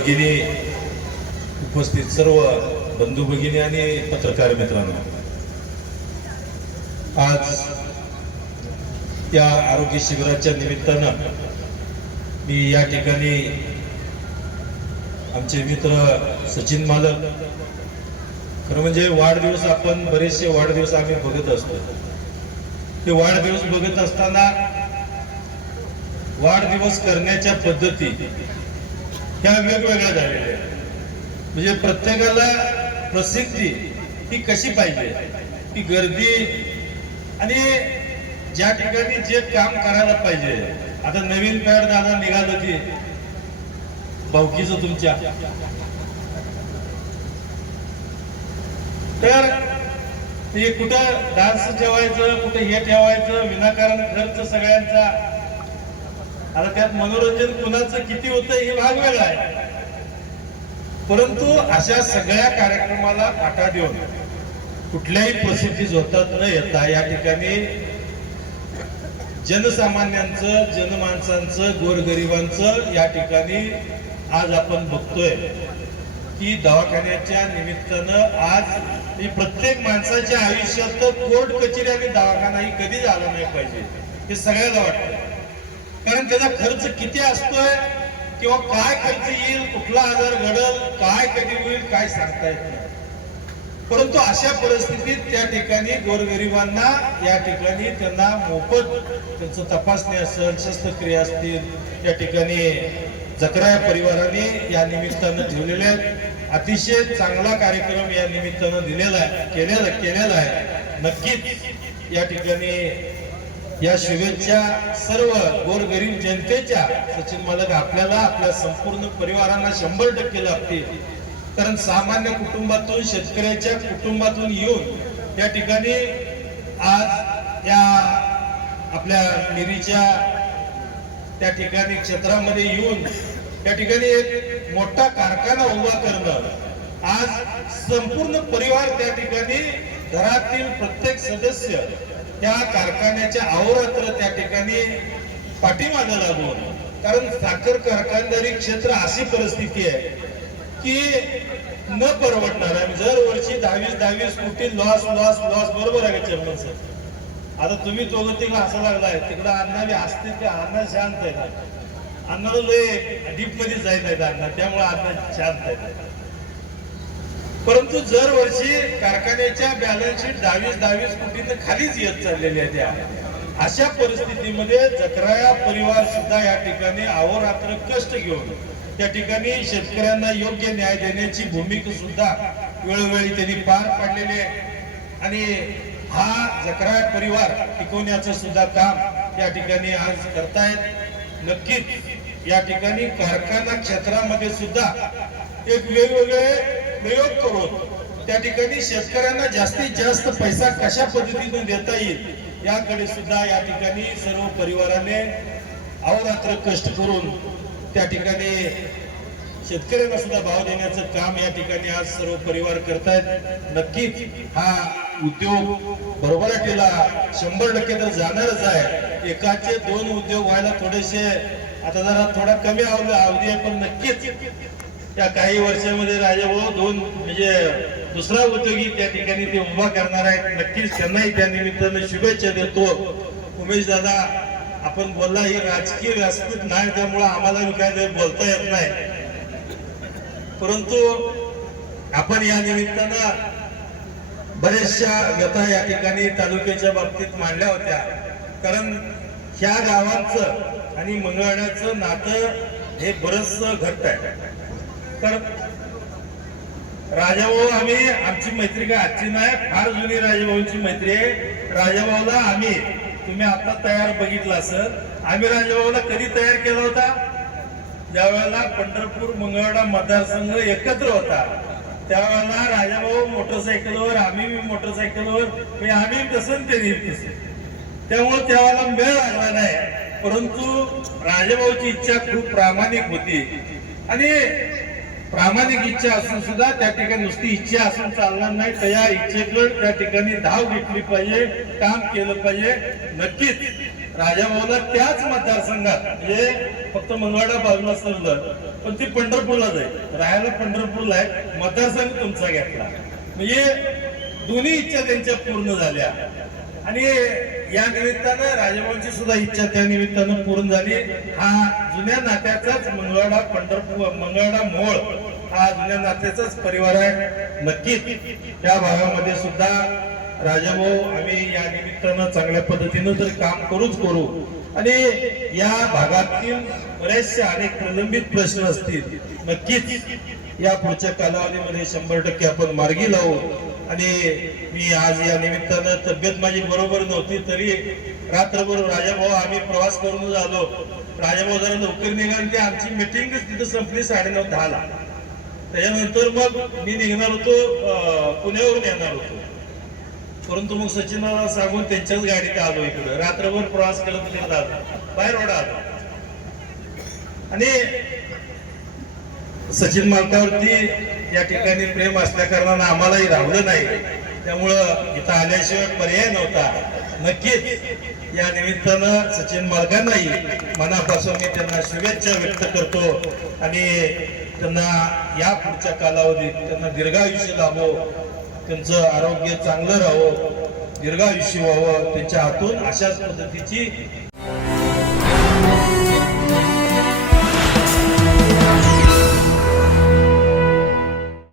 भगिनी, उपस्थित सर्व बंधू भगिनी आणि पत्रकार मित्रांनो, आज या आरोग्य शिबिराच्या निमित्तानं मी या ठिकाणी आमचे मित्र सचिन मालक, खरं म्हणजे वाढदिवस, आपण बरेचसे वाढदिवस आम्ही बघत असतो. ते वाढदिवस बघत असताना वाढदिवस करण्याच्या पद्धती ह्या वेगवेगळ्या झालेल्या आहेत. म्हणजे प्रत्येकाला प्रसिद्धी ही कशी पाहिजे, ती गर्दी आणि ज्या ठिकाणी जे काम करायला पाहिजे. आता नवीन पॅड दादा निघालं की भाऊकीचं तुमच्या, तर ते कुठं डान्स ठेवायचं, कुठं हे ठेवायचं, विनाकारण खर्च सगळ्यांचा. आता त्यात मनोरंजन कुणाचं किती होतं हे भाग वेगळा आहे. परंतु अशा सगळ्या कार्यक्रमाला फाटा देऊन कुठल्याही प्रसिद्धी झोतात न येता या ठिकाणी जनसामान्यांचं, जनमानसांचं, गोरगरिबांचं या ठिकाणी आज आपण बघतोय की दवाखान्याच्या निमित्तानं आज प्रत्येक माणसाच्या आयुष्यात कोर्ट कचेरी आणि दवाखाना ही कधी झाला नाही पाहिजे हे सगळ्याला वाटतं. कारण त्याचा खर्च किती असतोय किंवा काय खर्च येईल, कुठला आजार घडल, काय कधी होईल, काय सांगता येत नाही. परंतु अशा परिस्थितीत त्या ठिकाणी गोरगरिबांना या ठिकाणी त्यांना मोफत त्यांचं तपासणी असेल, शस्त्रक्रिया असतील, या ठिकाणी जकरा परिवाराने या निमित्तानं ठेवलेले आहेत. अतिशय चांगला कार्यक्रम या निमित्तानं दिलेला आहे, केलेला आहे. नक्कीच या ठिकाणी या शुभेच्छा सर्व गोरगरीब जनतेच्या सचिन मालक आपल्याला, आपल्या संपूर्ण परिवारांना 100% लागतील. कारण सामान्य कुटुंबातून, शेतकऱ्याच्या कुटुंबातून येऊन या ठिकाणी आज या आपल्या मिरीच्या त्या ठिकाणी क्षेत्रामध्ये येऊन या ठिकाणी एक मोठा कारखाना उभा करणं, आज संपूर्ण परिवार त्या ठिकाणी घरातील प्रत्येक सदस्य त्या कारखान्याच्या अहोरात्र त्या ठिकाणी पाठीमागे लागून. कारण साखर कारखानदारी क्षेत्र अशी परिस्थिती आहे की न परवडणार आहे. दरवर्षी 22 कोटी लॉस, बरोबर आहे चेअरमन सर? आता तुम्ही दोघं तिकडे हसा लागलाय, तिकडे अण्णा बी हसते, ते अण्णा शांत आहेत. अण्णाला लय डीप मध्ये जायचं आहे अण्णा, त्यामुळे अण्णा शांत आहेत. परंतु दरवर्षी कारखान्याच्या बॅलन्स शीट 22 कोटींना खालीच येत चाललेली आहे. त्या अशा परिस्थितीमध्ये जकराया परिवार सुद्धा या ठिकाणी अहोरात्र कष्ट घेऊन त्या ठिकाणी शेतकऱ्यांना योग्य न्याय देण्याची भूमिका सुद्धा वेळोवेळी त्यांनी पार पाडलेली आहे. आणि हा जकराया परिवार टिकवण्याचं सुद्धा काम या ठिकाणी आज करतायत. नक्कीच या ठिकाणी कारखाना क्षेत्रामध्ये सुद्धा एक वेगवेगळे प्रयोग करून त्या ठिकाणी शेतकऱ्यांना जास्तीत जास्त पैसा कशा पद्धतीने देता येईल याकडे सुद्धा या ठिकाणी सर्व परिवाराने अहोरात्र कष्ट करून त्या ठिकाणी शेतकऱ्यांना सुद्धा भाव देण्याचं काम या ठिकाणी आज सर्व परिवार करतायत. नक्कीच हा उद्योग बरोबरीला 100% तर जाणारच आहे. एकाचे 2 उद्योग व्हायला थोडेसे आता जरा थोडा कमी अवधी आहे, पण नक्कीच त्या काही वर्षामध्ये राजाभाऊ 2 म्हणजे दुसरा उद्योगी त्या ठिकाणी ते उभा करणार आहेत. नक्कीच त्यांनाही त्या निमित्तानं शुभेच्छा देतो. उमेश दादा, आपण बोलला हे राजकीय व्यासपीठ नाही, त्यामुळे आम्हाला काय बोलता येत नाही. परंतु आपण या निमित्तानं बऱ्याचशा व्यथा या ठिकाणी तालुक्याच्या बाबतीत मांडल्या होत्या. कारण ह्या गावांचं आणि मंगळवाड्याचं नातं हे बरंच घट्ट आहे. तर राजाभाऊ, आमची मैत्री काय आजची नाही, फार जुनी राजाभाऊंची मैत्री आहे. राजाभाऊला तुम्ही आता तयार बघितला असेल, आम्ही राजाभाऊला कधी तयार केला होता? ज्यावेळेला पंढरपूर मंगळवाडा मतदारसंघ एकत्र होता, त्यावेळेला राजाभाऊ मोटरसायकलवर, आम्ही मोटरसायकलवर, आम्ही तसं ते तसे. त्यामुळे त्यावेळेला मेळ लागला नाही. परंतु राजाभाऊची इच्छा खूप प्रामाणिक होती आणि प्रामाणिक इच्छा असून सुद्धा त्या ठिकाणी नुसती इच्छा असून चालणार नाही. त्या इच्छेकडे त्या ठिकाणी धाव घेतली पाहिजे, काम केलं पाहिजे. नक्कीच राजाभाऊला त्याच मतदारसंघात, म्हणजे फक्त मंगळवाडा बाजूला सरलं पण ती पंढरपूरला जाईल, राहायला पंढरपूरला आहे, मतदारसंघ तुमचा घेतला. म्हणजे दोन्ही इच्छा त्यांच्या पूर्ण झाल्या आणि या निमित्तानं राजाभाऊंची सुद्धा इच्छा त्या निमित्तानं पूर्ण झाली. हा जुन्या नात्याचाच मंगळवाडा पंढरपूर मंगळवाडा मोळ हा जुन्या नात्याचाच परिवार आहे. नक्कीच त्या भागामध्ये सुद्धा राजाभाऊ आम्ही या निमित्तानं चांगल्या पद्धतीनं तर काम करू आणि या भागातील बरेचसे अनेक प्रलंबित प्रश्न असतील, नक्कीच या पुढच्या कालावधीमध्ये 100% आपण मार्गी लावू. आणि मी आज या निमित्तानं तब्येत माझी बरोबर नव्हती तरी रात्रभर राजाभाऊ आम्ही प्रवास करून आलो. राजाभाऊ जरा लवकर निघाले, आमची मिटिंग तिथं संपली 9:30-10 ला. त्याच्यानंतर मग मी निघणार होतो, पुण्यावरून येणार होतो, परंतु मग सचिनला सांगून त्यांच्याच गाडीत आलो. इकडं रात्रभर प्रवास करत करत आलो, बाहेर रोड आलो आणि सचिन मालकावरती या ठिकाणी प्रेम असल्या कारणानं आम्हालाही राहिलं नाही, त्यामुळं इथं आल्याशिवाय पर्याय नव्हता. नक्कीच या निमित्तानं सचिन मालकांनाही मनापासून मी त्यांना शुभेच्छा व्यक्त करतो आणि त्यांना या पुढच्या कालावधीत त्यांना दीर्घायुष्य लाभो, त्यांचं आरोग्य चांगलं राहावं, दीर्घायुष्य व्हावं, त्यांच्या हातून अशाच पद्धतीची